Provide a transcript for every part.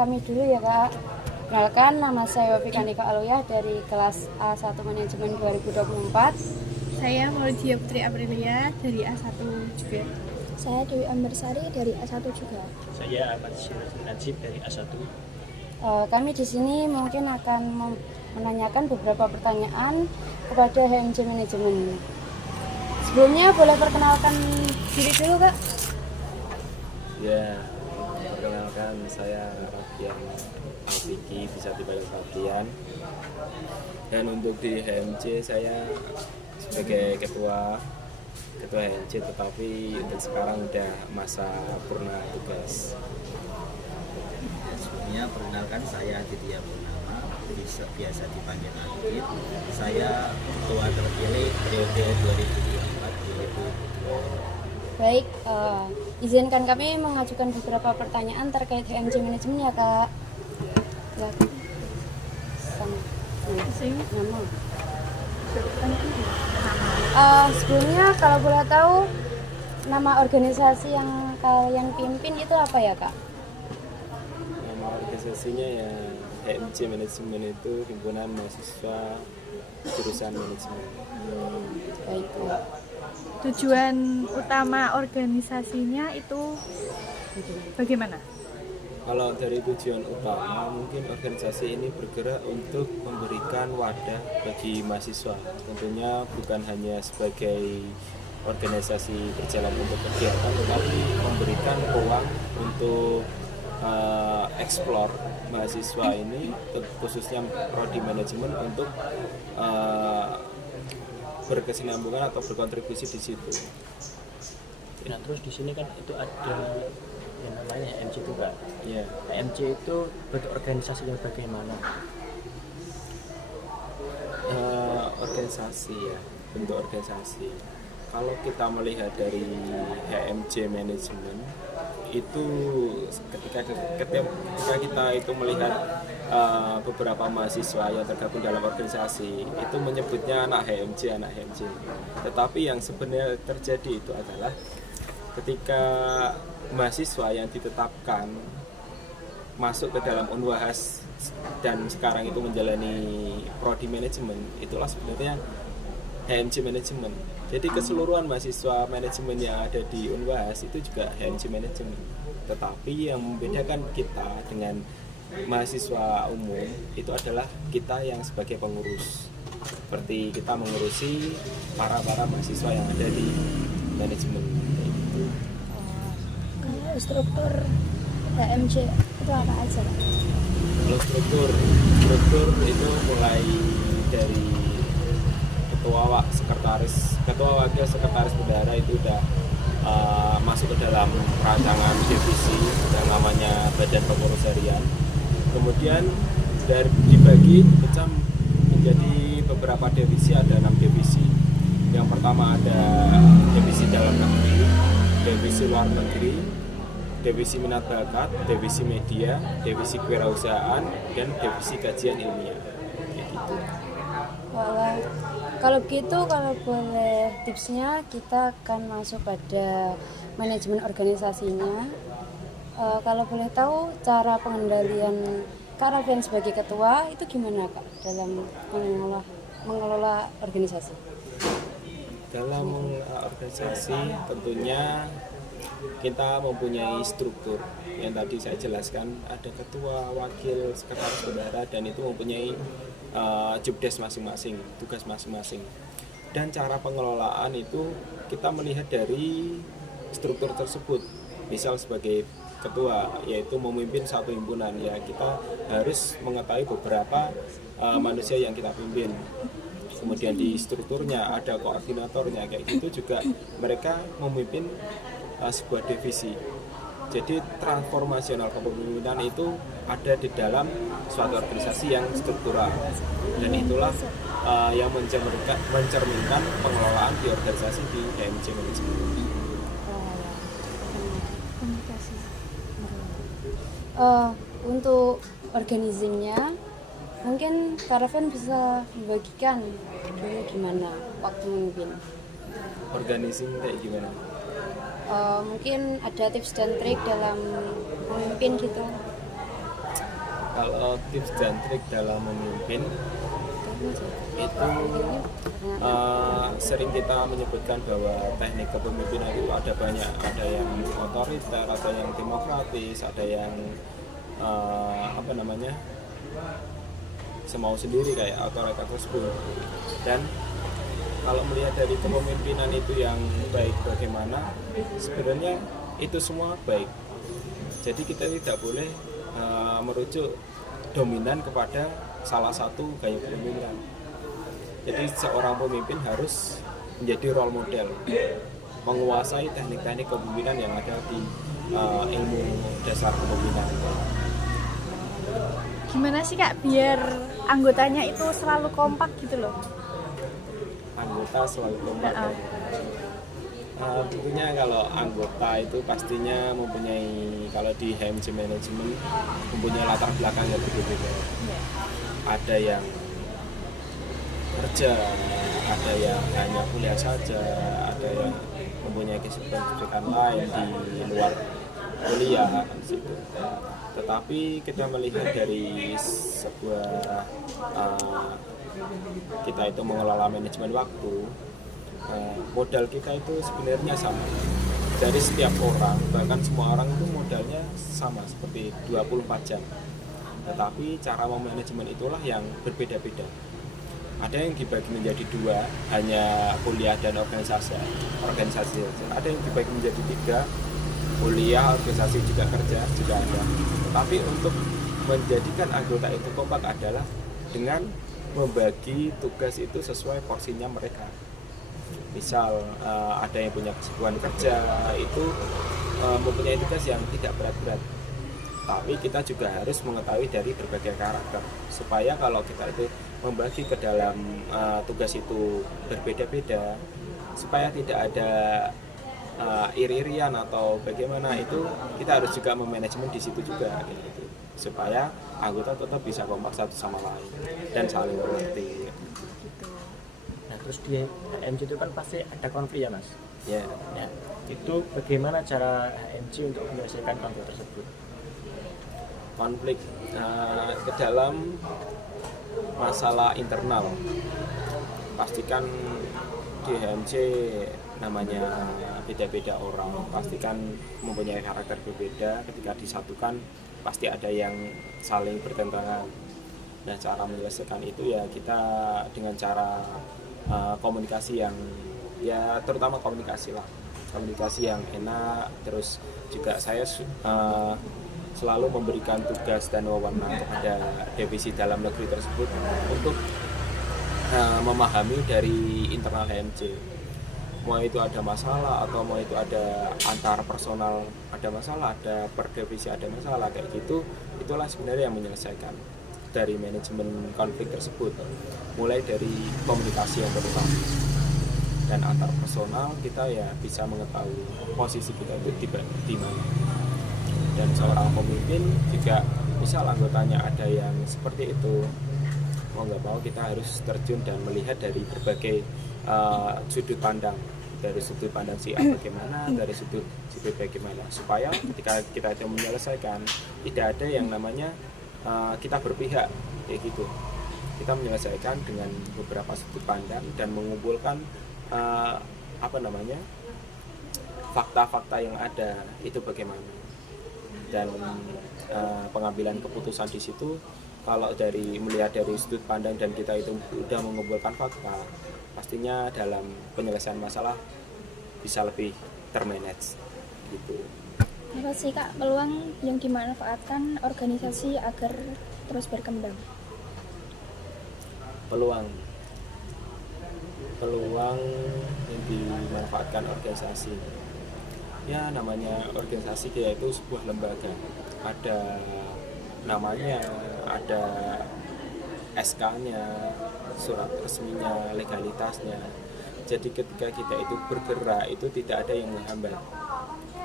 kami dulu ya Kak. Kenalkan, nama saya Wafika Nika Aluyah dari kelas A1 Manajemen 2024. Saya Maulidia Putri Aprilia dari A1 juga. Saya Dewi Ambersari dari A1 juga. Saya Ahmad Najib dari A1. Kami di sini mungkin akan menanyakan beberapa pertanyaan kepada HMJ Manajemen. Sebelumnya boleh perkenalkan diri dulu Kak? Ya, perkenalkan saya Rafian Alfiki, bisa dipanggil Rafian. Dan untuk di HMJ saya sebagai ketua HMJ, tetapi untuk sekarang udah masa purna tugas. Sebelumnya perkenalkan saya Aditya Purnama, biasa dipanggil Adit. Saya ketua terpilih periode 2024 Baik, izinkan kami mengajukan beberapa pertanyaan terkait HMJ Manajemen ya Kak. Ya, sama. Nama. Sebelumnya kalau boleh tahu nama organisasi yang kalian pimpin itu apa ya Kak? Nama organisasinya ya HMJ Manajemen, itu himpunan mahasiswa jurusan manajemen. Baik Kak. Tujuan utama organisasinya itu bagaimana? Kalau dari tujuan utama, mungkin organisasi ini bergerak untuk memberikan wadah bagi mahasiswa. Tentunya bukan hanya sebagai organisasi berjalan untuk kegiatan, tetapi memberikan ruang untuk eksplor mahasiswa ini, khususnya prodi manajemen, untuk berkesinambungan atau berkontribusi di situ. Nah, terus di sini kan itu ada yang namanya HMJ itu Kak. Ya. HMJ itu bentuk organisasi yang bagaimana? Organisasi ya, bentuk organisasi. Kalau kita melihat dari HMJ Manajemen itu ketika kita itu melihat beberapa mahasiswa yang tergabung dalam organisasi itu menyebutnya anak HMJ. Tetapi yang sebenarnya terjadi itu adalah ketika mahasiswa yang ditetapkan masuk ke dalam Unwahas dan sekarang itu menjalani prodi manajemen, itulah sebenarnya HMJ Manajemen. Jadi keseluruhan mahasiswa manajemen yang ada di Unwahas itu juga HMJ Manajemen. Tetapi yang membedakan kita dengan mahasiswa umum itu adalah kita yang sebagai pengurus. Seperti kita mengurusi para mahasiswa yang ada di manajemen. Kalau struktur HMJ itu apa aja Pak? Kalau struktur itu mulai dari ketua wakil sekretaris bendahara itu udah masuk ke dalam rancangan divisi yang namanya Badan Pengurus Harian. Kemudian dibagi pecah menjadi beberapa divisi, ada 6 divisi. Yang pertama ada divisi dalam negeri, divisi luar negeri, divisi minat bakat, divisi media, divisi kewirausahaan, dan divisi kajian ilmiah. Kayak gitu. Kalau begitu, kalau boleh tipsnya, kita akan masuk pada manajemen organisasinya. Kalau boleh tahu cara pengendalian Kak Rafian sebagai ketua itu gimana Kak dalam mengelola organisasi? Dalam mengelola organisasi tentunya kita mempunyai struktur yang tadi saya jelaskan, ada ketua, wakil, sekretaris bendahara, dan itu mempunyai jobdesk masing-masing, tugas masing-masing. Dan cara pengelolaan itu kita melihat dari struktur tersebut. Misal sebagai ketua, yaitu memimpin satu himpunan, ya kita harus mengetahui beberapa manusia yang kita pimpin. Kemudian di strukturnya ada koordinatornya, kayak gitu juga mereka memimpin sebuah divisi. Jadi transformasional kepemimpinan itu ada di dalam suatu organisasi yang struktural, dan itulah yang mencerminkan pengelolaan di organisasi di HMJ Manajemen. Untuk organizingnya, mungkin Kak Rafian bisa membagikan dulu gimana waktu memimpin. Organizing kayak gimana? Mungkin ada tips dan trik dalam memimpin gitu. Kalau tips dan trik dalam memimpin itu sering kita menyebutkan bahwa teknik kepemimpinan itu ada banyak, ada yang otoriter, ada yang demokratis, ada yang semau sendiri kayak otoriter tersebut. Dan kalau melihat dari kepemimpinan itu yang baik bagaimana, sebenarnya itu semua baik. Jadi kita tidak boleh merujuk dominan kepada salah satu gaya kepemimpinan. Jadi seorang pemimpin harus menjadi role model, menguasai teknik-teknik kepemimpinan yang ada di ilmu dasar kepemimpinan. Gimana sih Kak biar anggotanya itu selalu kompak gitu loh? Anggota selalu kompak. Tentunya kalau anggota itu pastinya mempunyai, kalau di HMC Management mempunyai latar belakang yang berbeda. Ada yang kerja, ada yang hanya kuliah saja, ada yang mempunyai kesibukan lain di luar kuliah gitu. Tetapi kita melihat dari sebuah kita itu mengelola manajemen waktu, modal kita itu sebenarnya sama dari setiap orang, bahkan semua orang itu modalnya sama seperti 24 jam. Tetapi cara memanajemen itulah yang berbeda-beda. Ada yang dibagi menjadi dua, hanya kuliah dan organisasi. Ada yang dibagi menjadi tiga, kuliah, organisasi juga kerja juga ada. Tapi untuk menjadikan anggota itu kompak adalah dengan membagi tugas itu sesuai porsinya mereka. Misal ada yang punya kesibukan kerja, itu mempunyai tugas yang tidak berat-berat. Tapi kita juga harus mengetahui dari berbagai karakter, supaya kalau kita itu membagi ke dalam tugas itu berbeda-beda, supaya tidak ada iri-irian atau bagaimana, itu kita harus juga memanajemen di situ juga gitu, supaya anggota tetap bisa kompak satu sama lain dan saling mengerti. Nah, terus di HMC itu kan pasti ada konflik ya Mas? Ya. Ya. Itu bagaimana cara HMC untuk menyelesaikan konflik tersebut? Konflik ke dalam masalah internal, pastikan di HMC namanya beda-beda orang, pastikan mempunyai karakter berbeda. Ketika disatukan pasti ada yang saling bertentangan. Nah, cara menyelesaikan itu ya kita dengan cara komunikasi yang ya terutama komunikasi yang enak. Terus juga saya selalu memberikan tugas dan wewenang kepada divisi dalam negeri tersebut untuk memahami dari internal HMC. Mau itu ada masalah atau mau itu ada antar personal ada masalah, ada per divisi ada masalah kayak gitu, itulah sebenarnya yang menyelesaikan dari manajemen konflik tersebut. Mulai dari komunikasi yang terutama dan antar personal, kita ya bisa mengetahui posisi kita itu di mana. Dan seorang pemimpin juga misal anggotanya ada yang seperti itu, mau nggak mau kita harus terjun dan melihat dari berbagai sudut pandang, dari sudut pandang si A bagaimana, dari sudut si B bagaimana, supaya ketika kita itu menyelesaikan tidak ada yang namanya kita berpihak kayak gitu. Kita menyelesaikan dengan beberapa sudut pandang dan mengumpulkan fakta-fakta yang ada itu bagaimana. Dan pengambilan keputusan di situ, kalau melihat dari sudut pandang dan kita itu sudah mengumpulkan fakta, pastinya dalam penyelesaian masalah bisa lebih termanage gitu. Apa sih Kak peluang yang dimanfaatkan organisasi agar terus berkembang? Peluang yang dimanfaatkan organisasi, ya namanya organisasi yaitu sebuah lembaga, ada namanya, ada SK-nya, surat resminya, legalitasnya. Jadi ketika kita itu bergerak itu tidak ada yang menghambat,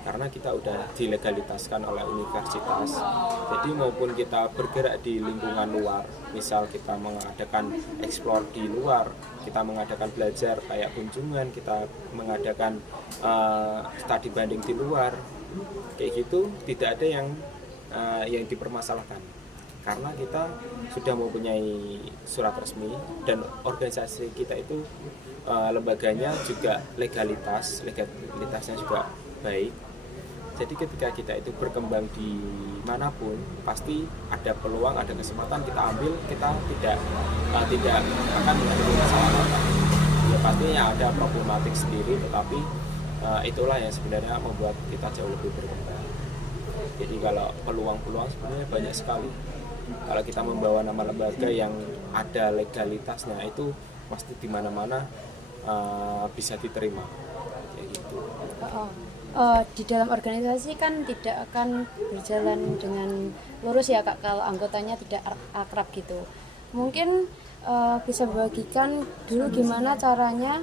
karena kita udah dilegalitaskan oleh universitas. Jadi maupun kita bergerak di lingkungan luar, misal kita mengadakan explore di luar, kita mengadakan belajar kayak kunjungan, kita mengadakan studi banding di luar, kayak gitu tidak ada yang dipermasalahkan, karena kita sudah mempunyai surat resmi dan organisasi kita itu lembaganya juga legalitasnya juga baik. Jadi ketika kita itu berkembang di manapun pasti ada peluang, ada kesempatan kita ambil, kita tidak akan menghadapi masalah apa. Ya pastinya ada problematik sendiri, tetapi itulah yang sebenarnya membuat kita jauh lebih berkembang. Jadi kalau peluang-peluang sebenarnya banyak sekali. Kalau kita membawa nama lembaga yang ada legalitasnya itu pasti di mana-mana bisa diterima. Kayak gitu. Di dalam organisasi kan tidak akan berjalan dengan lurus ya Kak kalau anggotanya tidak akrab gitu. Mungkin bisa bagikan dulu gimana caranya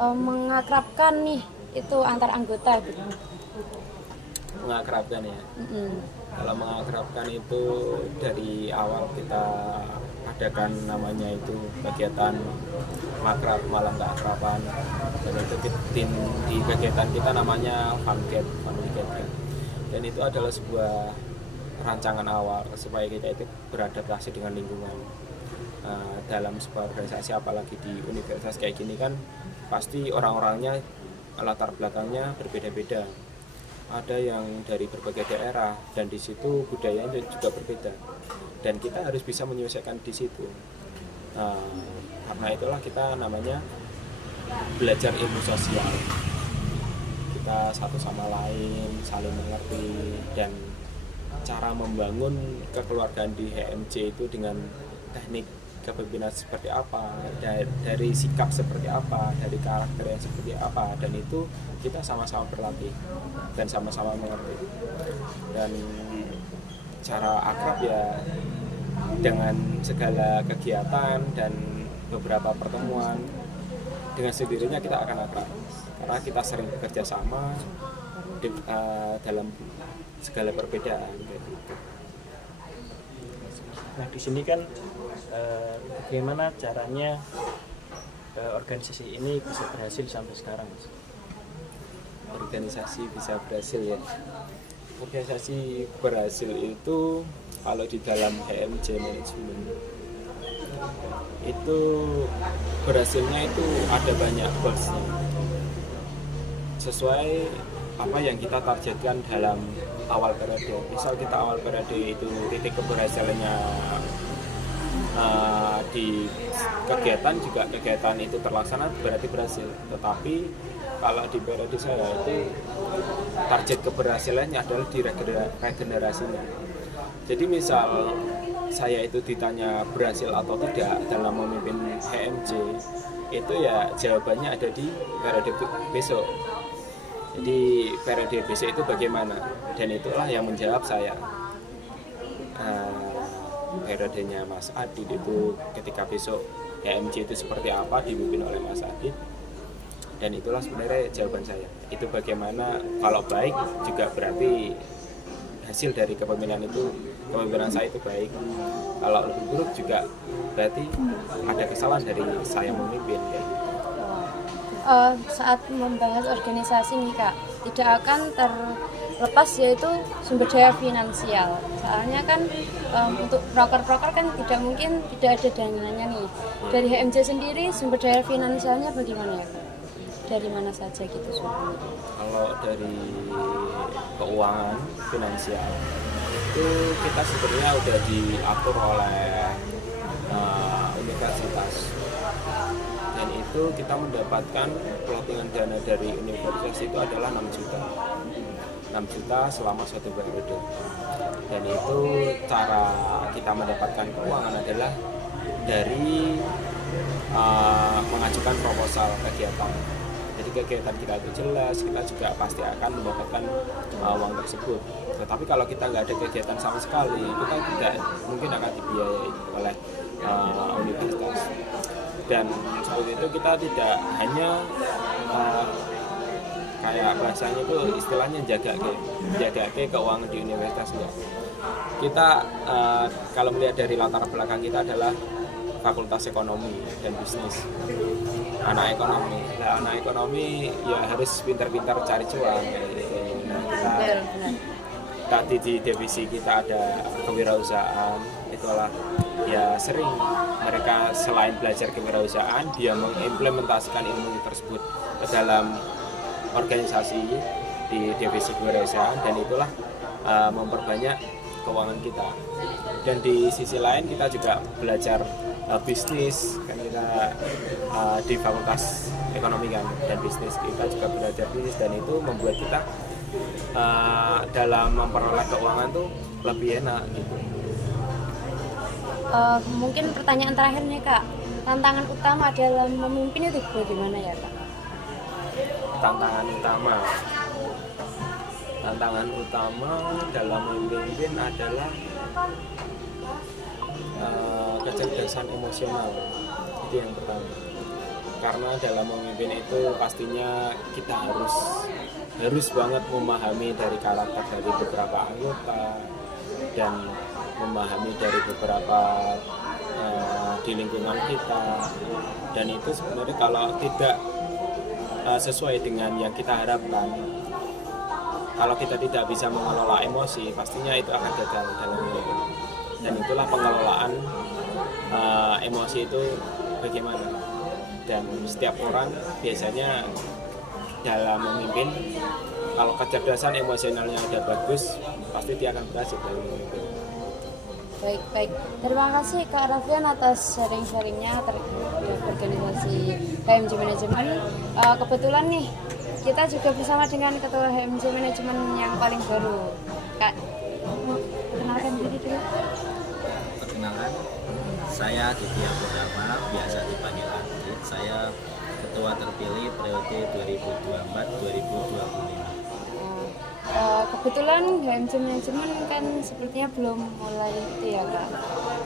mengakrabkan nih itu antar anggota gitu. Mengakrabkan ya. Kalau mengakrabkan itu dari awal kita adakan namanya itu kegiatan makrab malam keakraban, dan itu di kegiatan kita namanya family gathering, dan itu adalah sebuah rancangan awal supaya kita itu beradaptasi dengan lingkungan. Dalam sebuah organisasi apalagi di universitas kayak gini kan pasti orang-orangnya latar belakangnya berbeda-beda, ada yang dari berbagai daerah dan di situ budayanya juga berbeda dan kita harus bisa menyelesaikan di situ. Karena itulah kita namanya belajar ilmu sosial, kita satu sama lain saling mengerti, dan cara membangun kekeluargaan di HMC itu dengan teknik kepemimpinan seperti apa, dari sikap seperti apa, dari karakter yang seperti apa, dan itu kita sama-sama berlatih dan sama-sama mengerti. Dan cara akrab ya dengan segala kegiatan dan beberapa pertemuan, dengan sendirinya kita akan akrab karena kita sering bekerja sama dalam segala perbedaan gitu. Nah di sini kan bagaimana caranya organisasi ini bisa berhasil sampai sekarang, Mas? Organisasi bisa berhasil ya. Organisasi berhasil itu kalau di dalam HMC Management itu berhasilnya itu ada banyak goalsnya sesuai apa yang kita targetkan dalam awal periode. Misal kita awal periode itu titik keberhasilannya di kegiatan juga kegiatan itu terlaksana berarti berhasil. Tetapi kalau di periode saya itu target keberhasilannya adalah di regenerasinya. Jadi misal saya itu ditanya berhasil atau tidak dalam memimpin HMC, itu ya jawabannya ada di periode besok. Jadi periode besok itu bagaimana, dan itulah yang menjawab saya. Periodenya Mas Adit itu ketika besok HMC itu seperti apa dipimpin oleh Mas Adit, dan itulah sebenarnya jawaban saya. Itu bagaimana, kalau baik juga berarti hasil dari kepemimpinan saya itu baik. Kalau lebih buruk juga berarti ada kesalahan dari saya memimpin kayak gitu. Saat membahas organisasi nih Kak, tidak akan terlepas yaitu sumber daya finansial. Soalnya kan untuk proker-proker kan tidak mungkin tidak ada dananya nih. Dari HMC sendiri sumber daya finansialnya bagaimana ya Kak? Dari mana saja gitu sumbernya? Kalau dari keuangan finansial itu kita sebenarnya udah diatur oleh universitas, dan itu kita mendapatkan pelatihan dana dari universitas itu adalah 6 juta selama 1 periode. Dan itu cara kita mendapatkan keuangan adalah dari mengajukan proposal kegiatan. Jadi kegiatan kita itu jelas, kita juga pasti akan mendapatkan uang tersebut. Tetapi kalau kita nggak ada kegiatan sama sekali, kita tidak mungkin akan dibiayai oleh universitas. Dan seperti itu kita tidak hanya kayak bahasanya itu istilahnya jaga ke keuangan di universitas ya. Kita kalau melihat dari latar belakang kita adalah Fakultas Ekonomi dan Bisnis, anak ekonomi. Nah, anak ekonomi ya harus pintar-pintar cari cuan. Nah, tadi di divisi kita ada kewirausahaan, itulah ya sering mereka selain belajar kewirausahaan dia mengimplementasikan ilmu tersebut ke dalam organisasi di divisi kewirausahaan, dan itulah memperbanyak keuangan kita. Dan di sisi lain kita juga belajar bisnis, kan kita di Fakultas Ekonomi kan, dan bisnis kita juga belajar bisnis, dan itu membuat kita dalam memperoleh keuangan tuh lebih enak gitu. Mungkin pertanyaan terakhir nih Kak, tantangan utama dalam memimpin itu bagaimana ya Kak? Tantangan utama dalam memimpin adalah kecerdasan emosional, itu yang pertama. Karena dalam memimpin itu pastinya kita harus banget memahami dari karakter dari beberapa anggota dan memahami dari beberapa di lingkungan kita, dan itu sebenarnya kalau tidak sesuai dengan yang kita harapkan, kalau kita tidak bisa mengelola emosi, pastinya itu akan gagal dalam memimpin. Dan itulah pengelolaan emosi itu bagaimana. Dan setiap orang biasanya dalam memimpin, kalau kecerdasan emosionalnya udah bagus, pasti dia akan berhasil dalam memimpin. Baik. Terima kasih Kak Raffian atas sharing-sharingnya terhadap organisasi HMJ Manajemen. Kebetulan nih kita juga bersama dengan Ketua HMJ Manajemen yang paling baru. Kak, kenalkan diri dulu. Perkenalkan, saya Ditya Purnama, biasa dipanggil Adit. Saya Ketua terpilih periode 2024-2025. Kebetulan HMJ Manajemen kan sepertinya belum mulai itu ya Kak.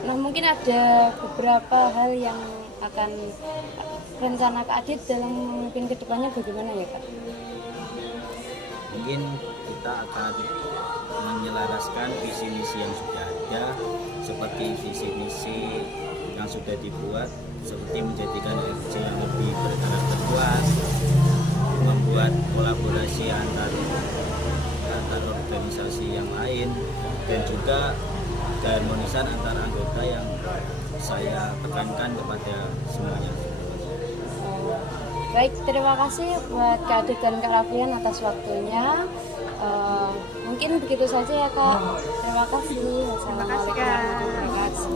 Nah mungkin ada beberapa hal yang akan rencana Kak Adit dalam memimpin kedepannya bagaimana ya Kak? Mungkin kita akan menyelaraskan visi misi yang sudah ada, seperti visi misi yang sudah dibuat, seperti menjadikan HMJ yang lebih berkarakter luas, membuat kolaborasi antar organisasi yang lain, dan juga keharmonisan antar anggota yang saya tekankan kepada semuanya. Baik, terima kasih buat Kak Adit dan Kak Raffian atas waktunya. Mungkin begitu saja ya Kak. Terima kasih. Terima kasih Kak. Wassalamualaikum warahmatullahi wabarakatuh.